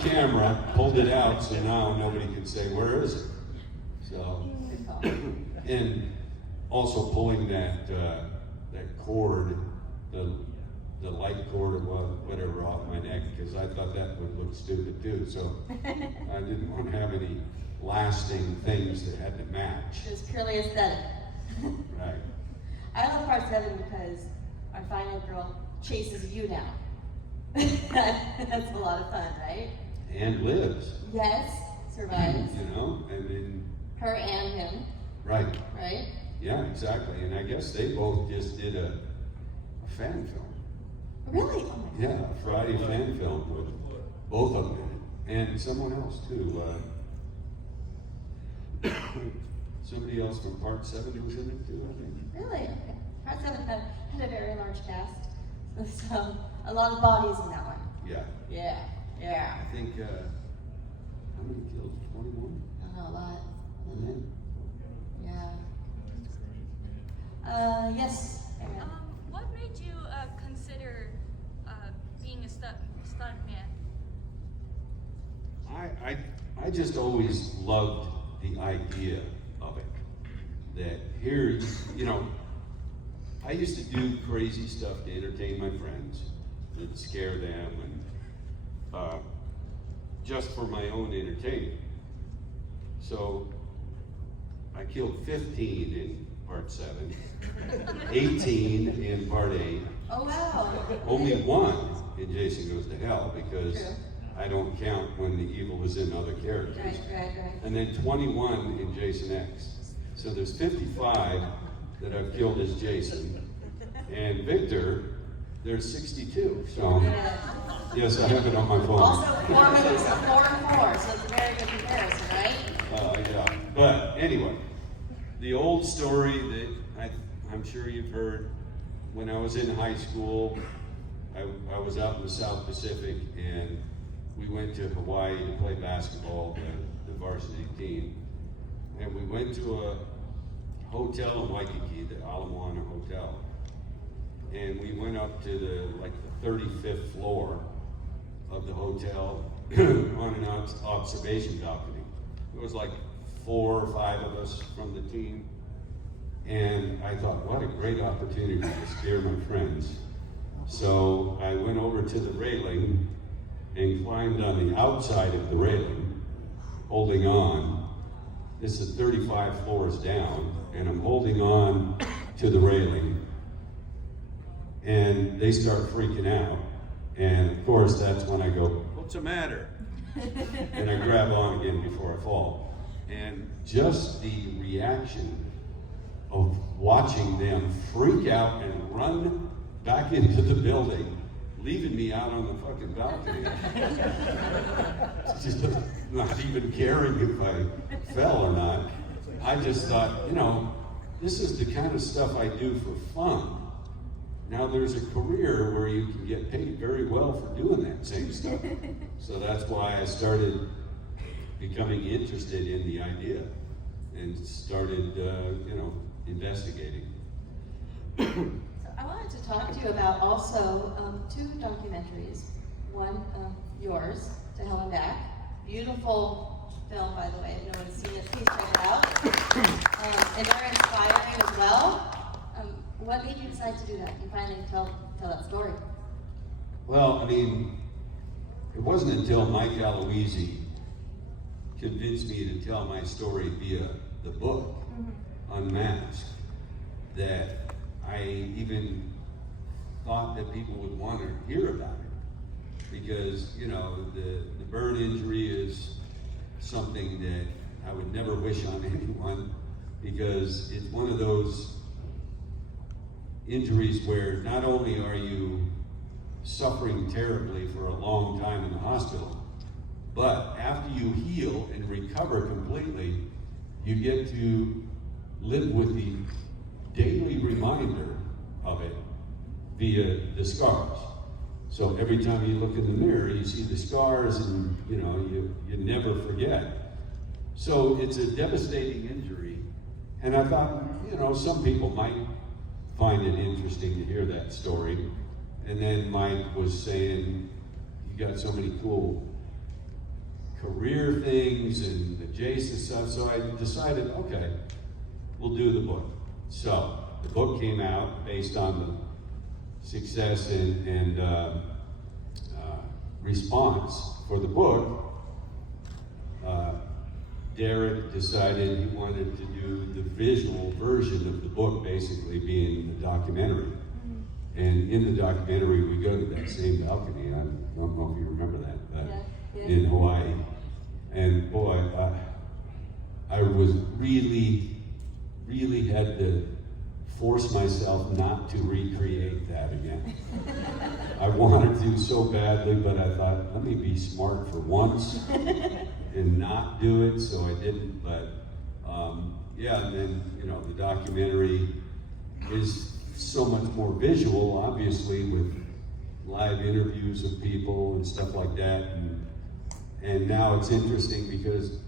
camera, pulled it out, so now nobody can say, where is it? So, Good call. and also pulling that cord, the light cord or whatever off my neck, because I thought that would look stupid too. So I didn't want to have any lasting things that had to match. It was purely aesthetic. Right. I love part 7 because our final girl chases you now. That's a lot of fun, right? And lives. Yes, survives. You know, and then. Her and him. Right. Right? Yeah, exactly. And I guess they both just did a fan film. Really? Oh my Yeah, a Friday fan film with both of them in it. And someone else too. Somebody else from part 7 was in it too, I think. Really? Okay. Part 7 had a very large cast. So, a lot of bodies in that one. Yeah. Yeah. Yeah. I think, how many kills? 21? Oh, a lot. Mm-hmm. Yeah. Yes. Aaron. What made you consider being a stunt man? I just always loved the idea of it. That here, I used to do crazy stuff to entertain my friends, and scare them, and just for my own entertainment. So I killed 15 in part 7, 18 in part 8. Oh, wow. Only 1 in Jason Goes to Hell, because True. I don't count when the evil is in other characters. Right. And then 21 in Jason X. So there's 55 that I've killed as Jason. And Victor, there's 62. So, yes, I have it on my phone. Also, 4 movies, 4 and 4, so it's a very good comparison, right? Yeah. But anyway, the old story that I'm sure you've heard, when I was in high school, I was out in the South Pacific, and we went to Hawaii to play basketball, the varsity team. And we went to a hotel in Waikiki, the Ala Moana Hotel. And we went up to the 35th floor of the hotel on an observation balcony. It was like 4 or 5 of us from the team. And I thought, what a great opportunity to scare my friends. So I went over to the railing and climbed on the outside of the railing, holding on. This is 35 floors down, and I'm holding on to the railing. And they start freaking out. And of course, that's when I go, what's the matter? And I grab on again before I fall. And just the reaction of watching them freak out and run back into the building, leaving me out on the fucking balcony. Just not even caring if I fell or not. I just thought, this is the kind of stuff I do for fun. Now there's a career where you can get paid very well for doing that same stuff. So that's why I started becoming interested in the idea and started, investigating. So I wanted to talk to you about also 2 documentaries. One, yours, To Hell and Back. Beautiful film, by the way. If no one's seen it, please check it out. And very inspiring as well. What made you decide to do that? You finally tell that story. Well, it wasn't until Mike Aloisi convinced me to tell my story via the book, Unmasked, that I even thought that people would want to hear about it. Because, the burn injury is something that I would never wish on anyone. because it's one of those injuries where not only are you suffering terribly for a long time in the hospital, but after you heal and recover completely, you get to live with the daily reminder of it via the scars. So every time you look in the mirror, you see the scars, and you never forget. So it's a devastating injury, and I thought, some people might find it interesting to hear that story. And then Mike was saying, you got so many cool career things and the Jason stuff, so I decided, okay, we'll do the book. So the book came out based on the success and response for the book. Derek decided he wanted to do the visual version of the book, basically being the documentary. And in the documentary, we go to that same balcony. I don't know if you remember that, but in Hawaii. And boy, I was really had to force myself not to recreate that again. I wanted to so badly, but I thought, let me be smart for once and not do it, so I didn't. But and then the documentary is so much more visual, obviously, with live interviews of people and stuff like that. And now it's interesting because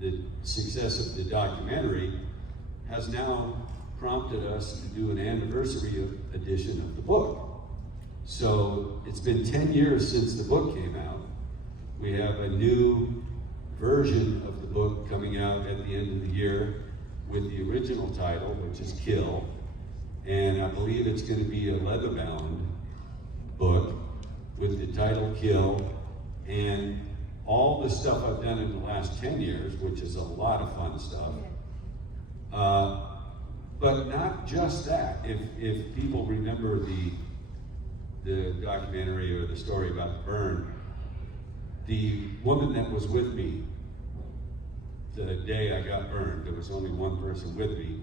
the success of the documentary has now prompted us to do an anniversary edition of the book. So it's been 10 years since the book came out. We have a new version of the book coming out at the end of the year with the original title, which is Kill. And I believe it's going to be a leather-bound book with the title Kill, and all the stuff I've done in the last 10 years, which is a lot of fun stuff. But not just that. If people remember the documentary or the story about the burn, the woman that was with me the day I got burned, there was only one person with me,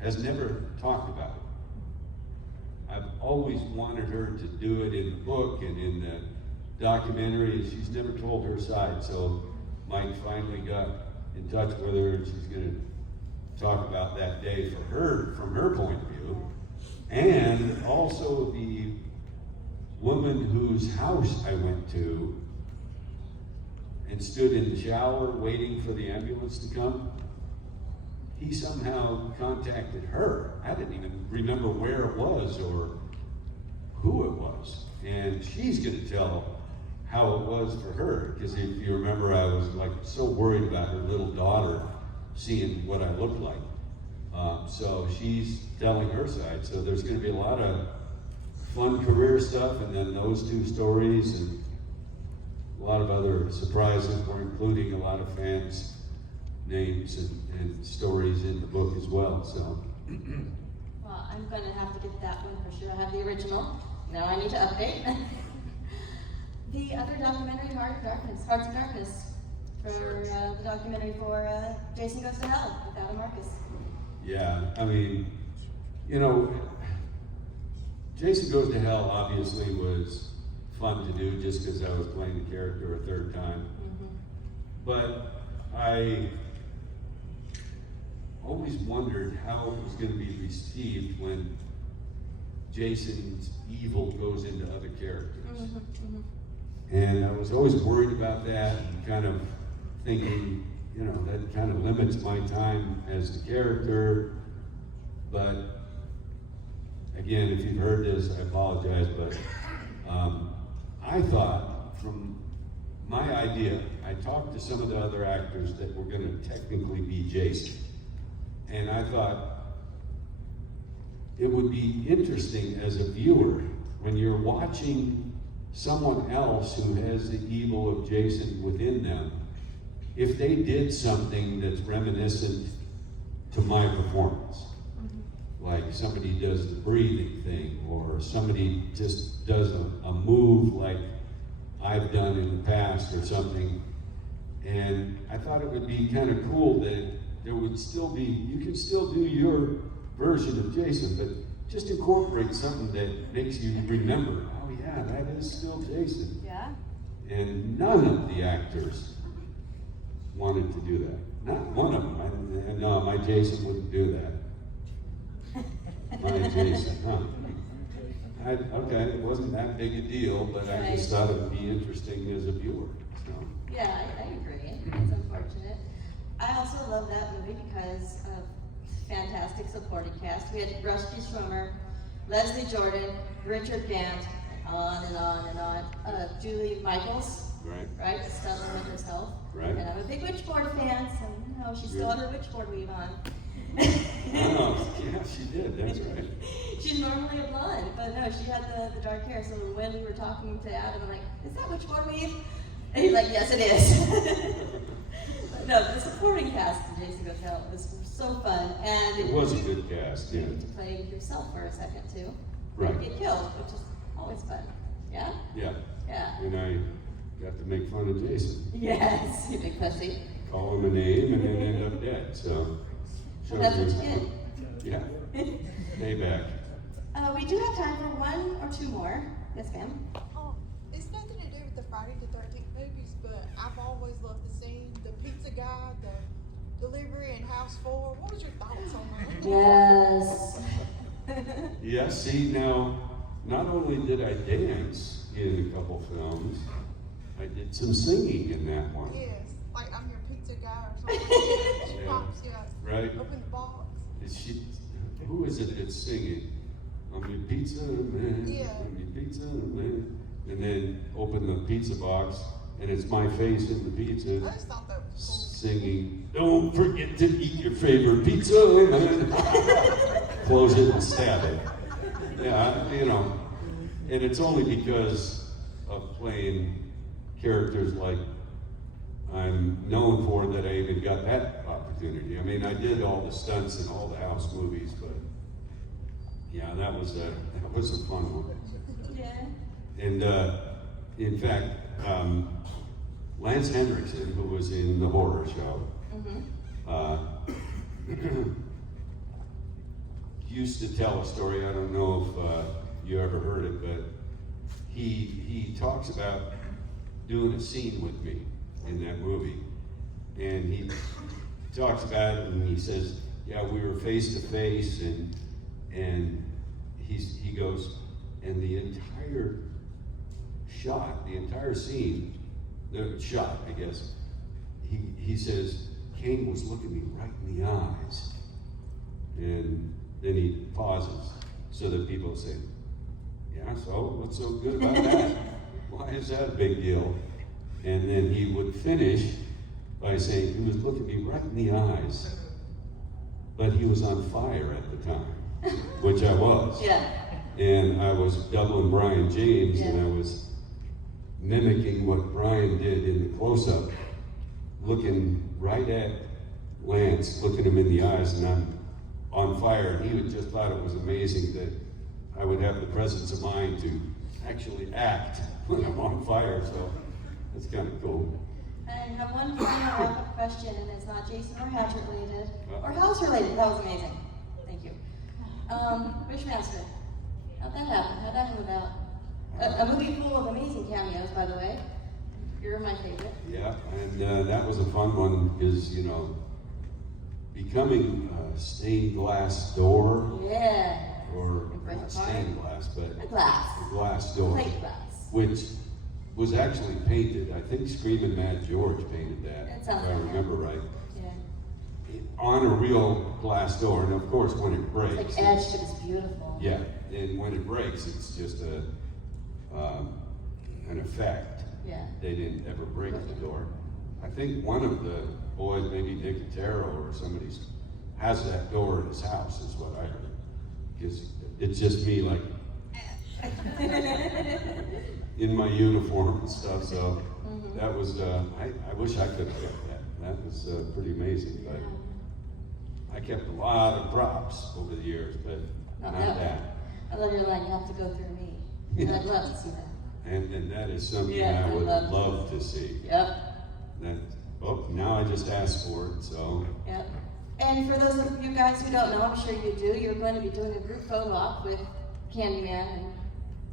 has never talked about it. I've always wanted her to do it in the book and in the documentary, and she's never told her side. So Mike finally got in touch with her, and she's going to talk about that day for her, from her point of view. And also the woman whose house I went to and stood in the shower waiting for the ambulance to come, he somehow contacted her. I didn't even remember where it was or who it was. And she's going to tell how it was for her, because if you remember, I was like so worried about her little daughter seeing what I looked like. So she's telling her side. So there's going to be a lot of fun career stuff, and then those two stories, and a lot of other surprises. We're including a lot of fans' names and stories in the book as well. So. Well, I'm going to have to get that one for sure. I have the original. Now I need to update. The other documentary, Hearts of Darkness, for the documentary for Jason Goes to Hell with Adam Marcus. Yeah, I mean, Jason Goes to Hell obviously was fun to do just because I was playing the character a third time. Mm-hmm. But I always wondered how it was going to be received when Jason's evil goes into other characters. Mm-hmm. Mm-hmm. And I was always worried about that and kind of thinking, that kind of limits my time as the character. But again, if you've heard this, I apologize, but I thought from my idea, I talked to some of the other actors that were going to technically be Jason. And I thought it would be interesting as a viewer when you're watching someone else who has the evil of Jason within them, if they did something that's reminiscent to my performance. Mm-hmm. Like somebody does the breathing thing, or somebody just does a move like I've done in the past or something. And I thought it would be kind of cool that there would still be, you can still do your version of Jason, but just incorporate something that makes you remember, oh yeah, that is still Jason. Yeah. And none of the actors wanted to do that. Not one of them. No, my Jason wouldn't do that. My Jason, huh? Okay, it wasn't that big a deal, but I just thought it would be interesting as a viewer. So. Yeah, I agree. It's unfortunate. I also love that movie because of fantastic supporting cast. We had Rusty Schwimmer, Leslie Jordan, Richard Gant, and on and on and on. Julie Michaels, right? Stella Winters Health. Right. And I'm a big Witchboard fan, so you know she still had her Witchboard weave on. Oh, yeah, she did. That's right. She's normally a blonde, but no, she had the dark hair. So when we were talking to Adam, I'm like, "Is that Witchboard weave?" And he's like, "Yes, it is." But no, the supporting cast in Jason Goes to Hell was so fun, and It was a good cast, you yeah. get to play with yourself for a second too. Right. And get killed, which is always fun. Yeah. Yeah. Yeah. And I got to make fun of Jason. Yes, you big pussy. Call him a name and then end up dead. So. Well, that's what you Yeah. Payback. We do have time for one or two more. Yes, ma'am. It's nothing to do with the Friday the 13th movies, but I've always loved the scene, the pizza guy, the delivery in House 4. What was your thoughts on that? Yes. Yeah, see, now, not only did I dance in a couple films, I did some singing in that one. Yes, like I'm your pizza guy or something. She pops, Right. open the box. Who is it that's singing? I'm your pizza man, Yeah. I'm your pizza man. And then open the pizza box, and it's my face in the pizza. I just thought that was cool. Singing, don't forget to eat your favorite pizza, man. Close it and stab it. Yeah, you know, and it's only because of playing characters like I'm known for that I even got that opportunity. I mean, I did all the stunts in all the House movies, but yeah, that was a fun one. Yeah. And in fact, Lance Henriksen, who was in the horror show, used to tell a story. I don't know if you ever heard it, but he talks about doing a scene with me in that movie, and he talks about it, and he says, "Yeah, we were face to face," and he goes, and the entire shot, the entire scene, the shot, I guess, he says, Kane was looking me right in the eyes. And then he pauses so that people say, yeah, so what's so good about that? Why is that a big deal? And then he would finish by saying, he was looking me right in the eyes, but he was on fire at the time, which I was. Yeah. And I was doubling Brian James, and I was mimicking what Brian did in the close-up, looking right at Lance, looking him in the eyes, and I'm on fire. And he would just thought it was amazing that I would have the presence of mind to actually act when I'm on fire. So that's kind of cool. I have one final wrap-up question, and it's not Jason or Hatch related, or House related. That was amazing. Thank you. Wishmaster, how'd that happen? How'd that move out? A movie full of amazing cameos, by the way. You're my favorite. Yeah, and that was a fun one because, you know, becoming a stained glass door. Yeah. Or not stained glass, but a glass door. Plate glass. Which was actually painted. I think Screamin' Mad George painted that, That if sounds I like remember right. Yeah. On a real glass door, and of course when it breaks. It's like edged, it's beautiful. Yeah, and when it breaks, it's just an effect. Yeah. They didn't ever break the door. I think one of the boys, maybe Nick Otero or somebody, has that door in his house, is what I heard. Because it's just me, like, in my uniform and stuff, so that was, I wish I could have kept that. That was pretty amazing, but I kept a lot of props over the years, but not that. I love your line, you have to go through me. And I'd love to see that. And that is something Yeah, I would love love to see. Yep. That, now I just asked for it, so. Yep. And for those of you guys who don't know, I'm sure you do, you're going to be doing a group photo op with Candyman and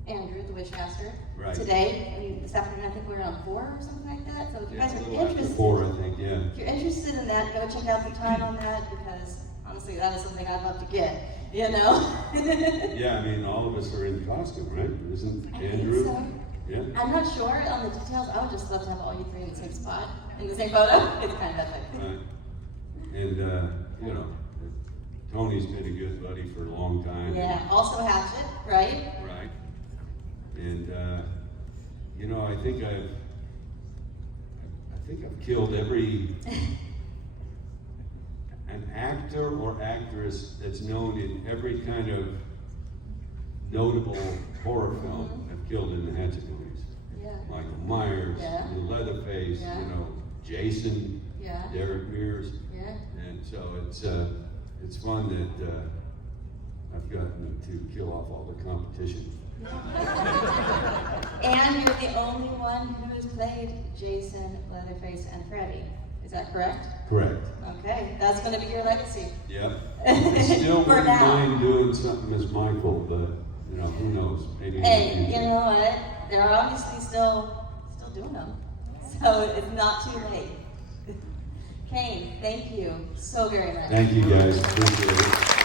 Andrew, the Wishmaster, Right. today. And this afternoon, I think we're on 4 or something like that. So if you Yeah, guys a are little after interested, 4, I think, yeah. if you're interested in that, go check out the time on that because honestly, that is something I'd love to get. You know? Yeah, I mean, all of us are in costume, right? Isn't I think Andrew? so. Yeah. I'm not sure on the details. I would just love to have all you 3 in the same spot in the same photo. It's kind of epic. Right. And, you know, Tony's been a good buddy for a long time. Yeah. Also Hatchet, right? Right. And, you know, I think I've killed every an actor or actress that's known in every kind of notable horror film. I've killed in the Hatchet movies. Yeah. Michael Myers, Yeah. Leatherface, Yeah. you know, Jason, Yeah. Derek Mears. Yeah. And so it's fun that I've gotten to kill off all the competition. And you're the only one who's played Jason, Leatherface, and Freddy. Is that correct? Correct. Okay, that's going to be your legacy. Yep. I still For wouldn't now. mind doing something as Michael, but you know, who knows? Maybe. in the Hey, future. you know what? They're obviously still doing them, so it's not too late. Kane, thank you so very much. Thank you guys. Appreciate it.